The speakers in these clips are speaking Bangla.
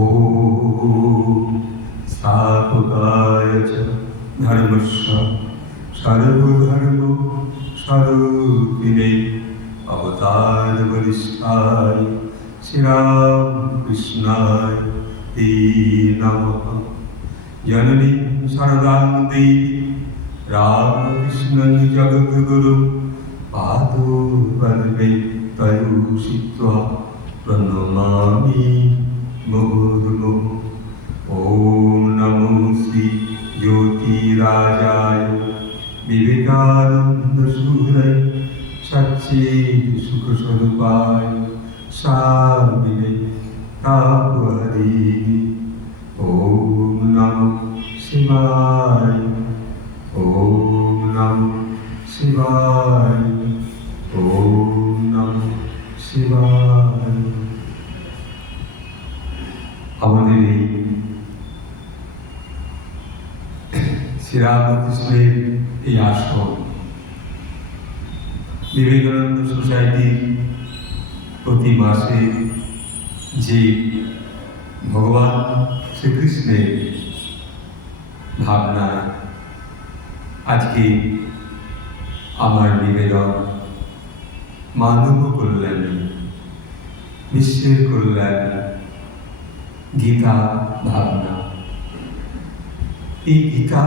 ॐ स्थापकाय च धर्मस्य सर्वधर्म स्वरूपिणे अवतार वरिष्ठाय श्रीरामकृष्णाय ते नमः। जननी शरदां देवी रामकृष्णं जगद्गुरुं पादोपद्मे तयोषित्वा प्रणमामि मुहुर्मुहुः। ॐ नमो श्री ज्योतिराजाय विवेकानंद सूरय सच्चिद सुखस्वरूपाय स्वामिने तापहरिणे। ॐ नमः शिवाय। ॐ नमः शिवाय। ॐ नमः शिवाय। আমাদের এই শ্রীরামকৃষ্ণের এই আশ্রম বিবেকানন্দ সোসাইটি প্রতি মাসে যে ভগবান শ্রীকৃষ্ণের ভাবনায় আজকে আমার নিবেদন মানব কল্যাণ বিশ্বের কল্যাণ গীতা ভাবনা। এই গীতা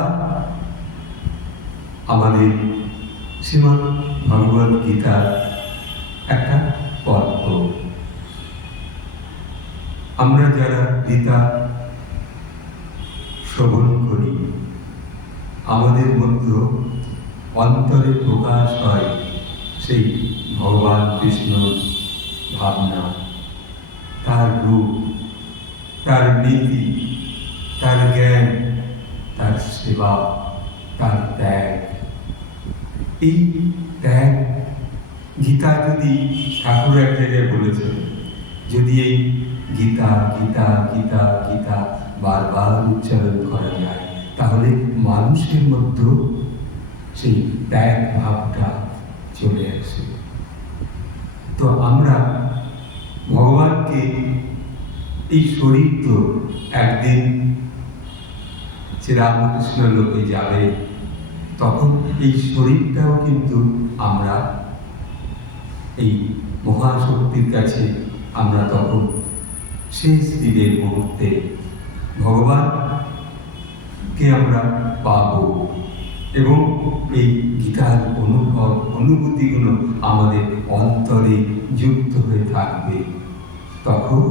আমাদের শ্রীমদ্ ভগবদ গীতার একটা পর্ব। আমরা যারা গীতা শ্রবণ করি আমাদের মধ্যে অন্তরে প্রকাশ হয় সেই ভগবান বিষ্ণুর ভাবনা, তার রূপ, তার নীতি, তার জ্ঞান, তার সেবা, তার ত্যাগ। এই ত্যাগ গীতা যদি ঠাকুর এক জায়গায় বলেছেন, যদি এই গীতা গীতা গীতা গীতা বারবার উচ্চারণ করা যায় তাহলে মানুষের মধ্যে সেই ত্যাগ ভাবটা চলে আসে। তো আমরা ভগবানকে এই শরীর তো একদিন শ্রীরামকৃষ্ণ লোকে যাবে, তখন এই শরীরটাও কিন্তু আমরা এই মহাশক্তির কাছে আমরা তখন শেষ দিনের মুহূর্তে ভগবানকে আমরা পাব এবং এই গীতার অনুভূতিগুলো আমাদের অন্তরে যুক্ত হয়ে থাকবে। তখন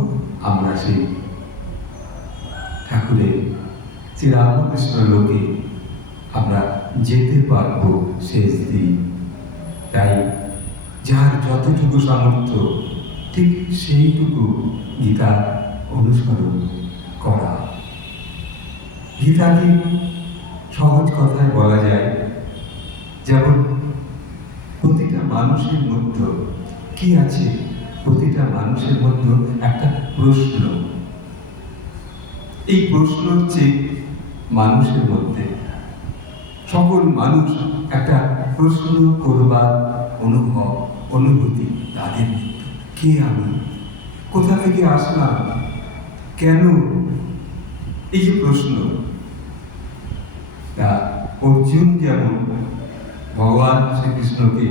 আমরা সেই ঠাকুরের শ্রীরামকৃষ্ণ লোকে আমরা যেতে পারবো শেষ দিন। তাই যার যতটুকু সামর্থ্য ঠিক সেইটুকু গীতা অনুসরণ করা। গীতাকে সহজ কথায় বলা যায় যেমন প্রতিটা মানুষের মধ্যে কি আছে, প্রতিটা মানুষের মধ্যে একটা প্রশ্ন। এই প্রশ্ন হচ্ছে মানুষের মধ্যে সকল মানুষ একটা প্রশ্ন করবার অনুভূতি তাদের মধ্যে। কে আমি, কোথা থেকে আসলাম, কেন, এই যে প্রশ্ন। তা অর্জুন যেমন ভগবান শ্রীকৃষ্ণকে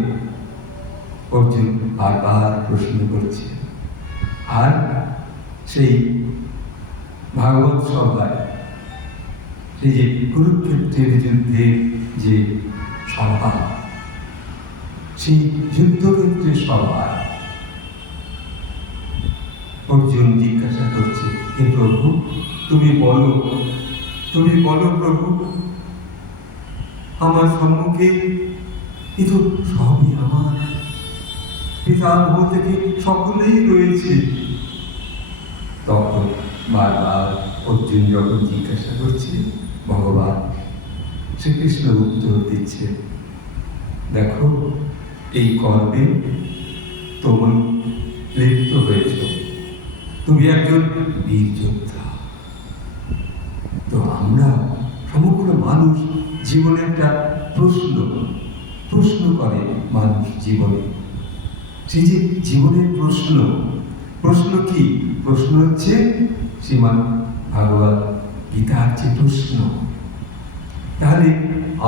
অর্জুন বারবার প্রশ্ন করছে, আর সেই ভাগবত সভায় সেই যে কুরুক্ষেত্রের যুদ্ধের যে সভা, সেই যুদ্ধক্ষেত্রের সভায় অর্জুন জিজ্ঞাসা করছে, হে প্রভু তুমি বলো প্রভু, আমার সম্মুখে এ তো সবই আমার, পিতামহ থেকে সকলেই রয়েছে। তখন বারবার অর্জুন যখন জিজ্ঞাসা করছে, ভগবান শ্রীকৃষ্ণ উত্তর দিচ্ছে, দেখো এই কর্মে তুমি লিপ্ত হয়েছ, তুমি একজন বীর যোদ্ধা। তো আমরা সমগ্র মানুষ জীবনে একটা প্রশ্ন করে মানুষ জীবনে। সেই যে জীবনের প্রশ্ন কি প্রশ্ন হচ্ছে শ্রীমদ্ ভাগবত গীতার যে প্রশ্ন। তাহলে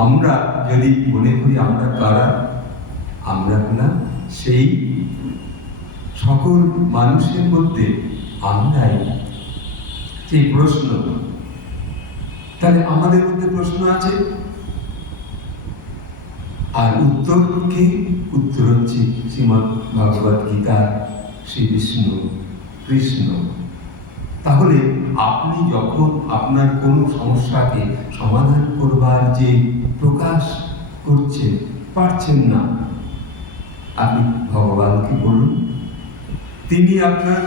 আমরা যদি মনে করি আমরা কারা, আমরা হলাম সেই সকল মানুষের মধ্যে আমরাই সেই প্রশ্ন। তাহলে আমাদের মধ্যে প্রশ্ন আছে, আর উত্তর কি? উত্তর হচ্ছে শ্রীমদ্ ভগবত গীতার শ্রী বিষ্ণু কৃষ্ণ। তাহলে আপনি যখন আপনার কোনো সমস্যাকে সমাধান করবার যে প্রকাশ করছেন, পারছেন না, আপনি ভগবানকে বলুন, তিনি আপনার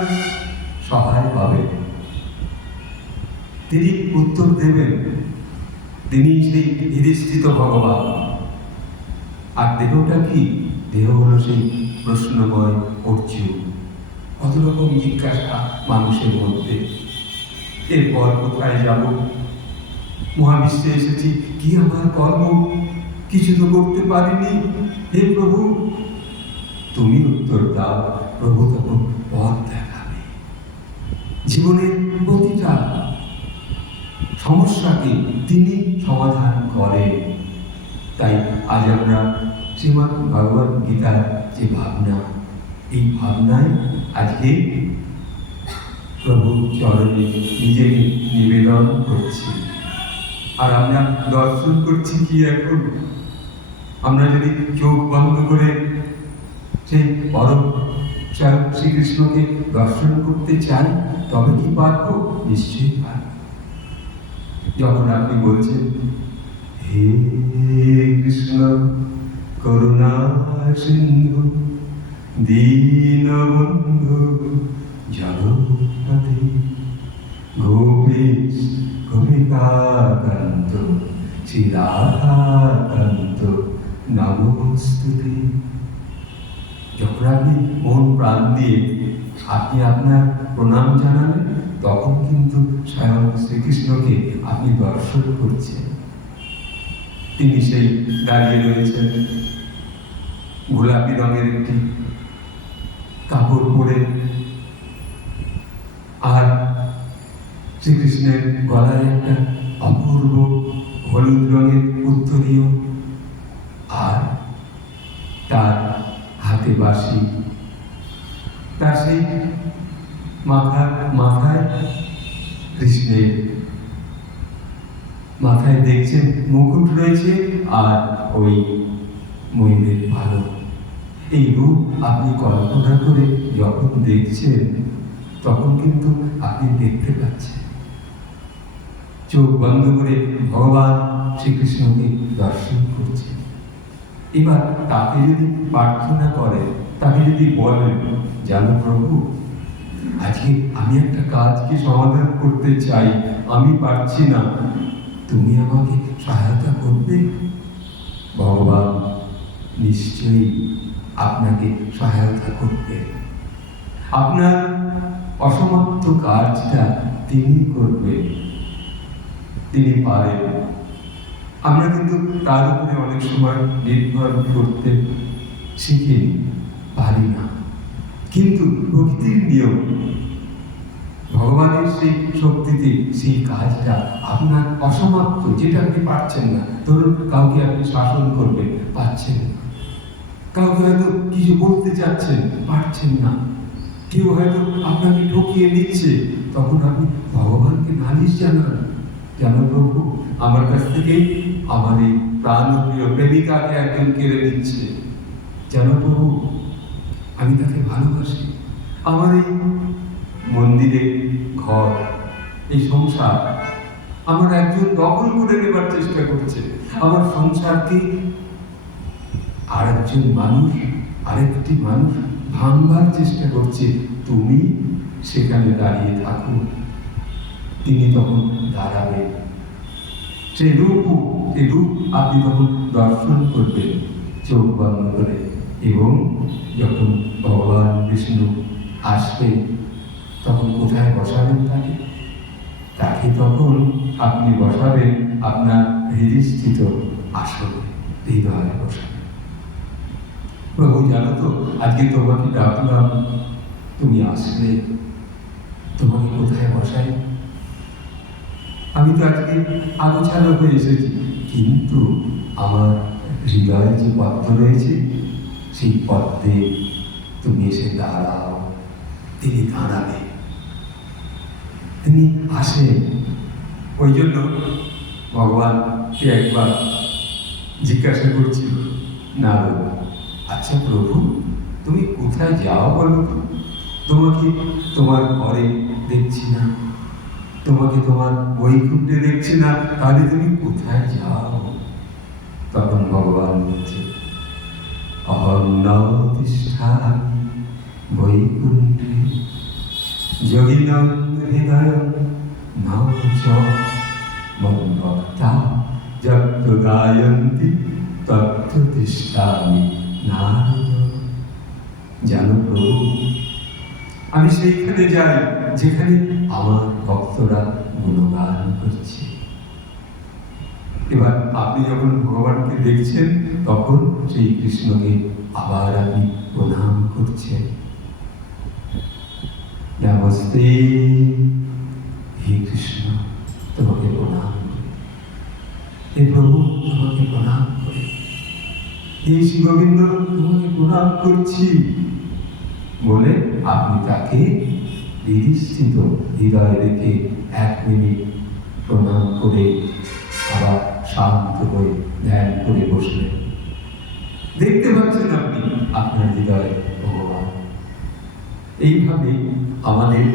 সহায় পাবেন, তিনি উত্তর দেবেন। তিনি সেই হৃদিস্থিত ভগবান। আর দেহটা কি? দেহ হলো সেই প্রশ্নময় অর্জুন। কত রকম জিজ্ঞাসা মানুষের মধ্যে, এরপর কোথায় যাব, মহাবিশ্বে এসেছি, কি আমার কর্ম, কিছু তো করতে পারিনি, হে প্রভু তুমি উত্তর দাও। প্রভু তখন পথ দেখাবে। জীবনের প্রতিটা সমস্যাকে তিনি সমাধান করেন। তাই আজ আমরা শ্রীমদ্ ভগবত গীতার যে ভাবনা, এই ভাবনায় আজকে প্রভুর চরণে নিজেকে নিবেদন করছি। আর আমরা দর্শন করছি কি এখন? আমরা যদি চোখ বন্ধ করে সেই পরম স্বয়ং শ্রীকৃষ্ণকে দর্শন করতে চাই, তবে কি পারবো? নিশ্চয়ই পারব। যখন আপনি বলছেন, হে কৃষ্ণ করুণা সিন্ধু দীনবন্ধু জগৎপতি গোপীশ গোপিকাকান্ত শ্রী রাধাকান্ত নমস্তুতে। যখন আপনি মন প্রাণ দিয়ে আপনি আপনার প্রণাম জানাবেন, তখন কিন্তু স্বয়ং শ্রীকৃষ্ণকে আপনি দর্শন করছেন। তিনি সেই দাঁড়িয়ে রয়েছেন, গোলাপি রঙের একটি কাপড় পরে, আর শ্রীকৃষ্ণের গলায় একটা অপূর্ব হলুদ রঙের উত্তরীয়, আর তার হাতে বাঁশি, তার সেই মাথায় কৃষ্ণের মাথায় দেখছেন মুকুট রয়েছে, আর ওই ময়ূরের ভালো। এই রূপ আপনি কল্পনা করে যখন দেখছেন, তখন কিন্তু আপনি দেখতে পাচ্ছেন। চোখ বন্ধ করে ভগবান শ্রীকৃষ্ণকে দর্শন করছেন। এবার তাকে যদি প্রার্থনা করে, তাকে যদি বলেন, জানো প্রভু, আজকে আমি একটা কাজকে সমাধান করতে চাই, আমি পারছি না, তুমি আমাকে সহায়তা করবে? ভগবান নিশ্চয়ই আপনাকে সহায়তা করবে। আপনার অসমাপ্ত কাজটা তিনি করবেন, তিনি পারেন। আমরা কিন্তু তার উপরে অনেক সময় নির্ভর করতে শিখিনি, পারি না। কিন্তু প্রকৃতির নিয়ম, ভগবানের সেই শক্তিতে সেই কাজটা আপনার অসমাপ্ত, যেটা আপনি পারছেন না। ধরুন কাউকে আপনি শাসন করবেন, পারছেন না। কাউকে হয়তো কিছু বলতে চাচ্ছেন, পারছেন না। কেউ হয়তো আপনাকে ঠকিয়ে নিচ্ছে, তখন আপনি ভগবানকে নালিশ জানান, জানো প্রভু, আমার কাছ থেকে আমার এই প্রাণপ্রিয় প্রেমিকাকে একজন কেড়ে নিচ্ছে। জানো প্রভু, আমি তাকে ভালোবাসি। আমার এই মন্দিরে ঘর, এই সংসার আমার একজন দখল করে নেবার চেষ্টা করছে। আমার সংসারকে আরেকজন মানুষ, আরেকটি মানুষ ভাঙবার চেষ্টা করছে। তুমি সেখানে দাঁড়িয়ে থাকো। তিনি তখন দাঁড়াবেন। সেই রূপ আপনি তখন দর্শন করবেন চোখ বন্ধ করে। এবং যখন ভগবান বিষ্ণু আসবে, তখন কোথায় বসাবেন তাকে? তাকে তখন আপনি বসাবেন আপনার হৃদয়স্থিত আসনে, হৃদয়ে বসাবেন। প্রভু, জানো তো, আজকে তোমাকে ডাকলাম, তুমি আসলে, তোমাকে কোথায় বসাই? আমি তো আজকে আগোছালো হয়ে এসেছি, কিন্তু আমার হৃদয়ে যে পদ্ম রয়েছে, সেই পদ্মে তুমি এসে দাঁড়াও। তিনি দাঁড়াবে, তিনি আসেন। ওই জন্য ভগবানকে একবার জিজ্ঞাসা করছিল নারদ, আচ্ছা প্রভু, তুমি কোথায় যাও বলো তো? তোমাকে তোমার ঘরে দেখছি না, তোমাকে তোমার বৈকুণ্ঠে দেখছি না, তাহলে তুমি কোথায় যাও? তখন ভগবান বলছে, অহং ন তিষ্ঠামি বৈকুণ্ঠে যোগিনং হৃদয়ং নাম চ মদ্ভক্তা যত্র গায়ন্তি তত্র তিষ্ঠামি নারদ। জানো প্রভু, আমি সেইখানে যাই যেখানে আমার ভক্তরা গুণগান করছে। এবার আপনি যখন ভগবানকে দেখছেন, তখন সেই কৃষ্ণকে আবার আপনি প্রণাম করছেন। নমস্তে হে কৃষ্ণ, তোমাকে প্রণাম করি। হে প্রভু, তোমাকে প্রণাম করি। হে শ্রী গোবিন্দ, তোমাকে প্রণাম করছি বলে আপনি তাকে হৃদিস্থিত হৃদয় রেখে 1 মিনিট প্রণাম করে আবার শান্ত হয়ে ধ্যান করে বসলেন। দেখতে পাচ্ছেন আপনি আপনার হৃদয়ে ভগবান। এইভাবে আমাদের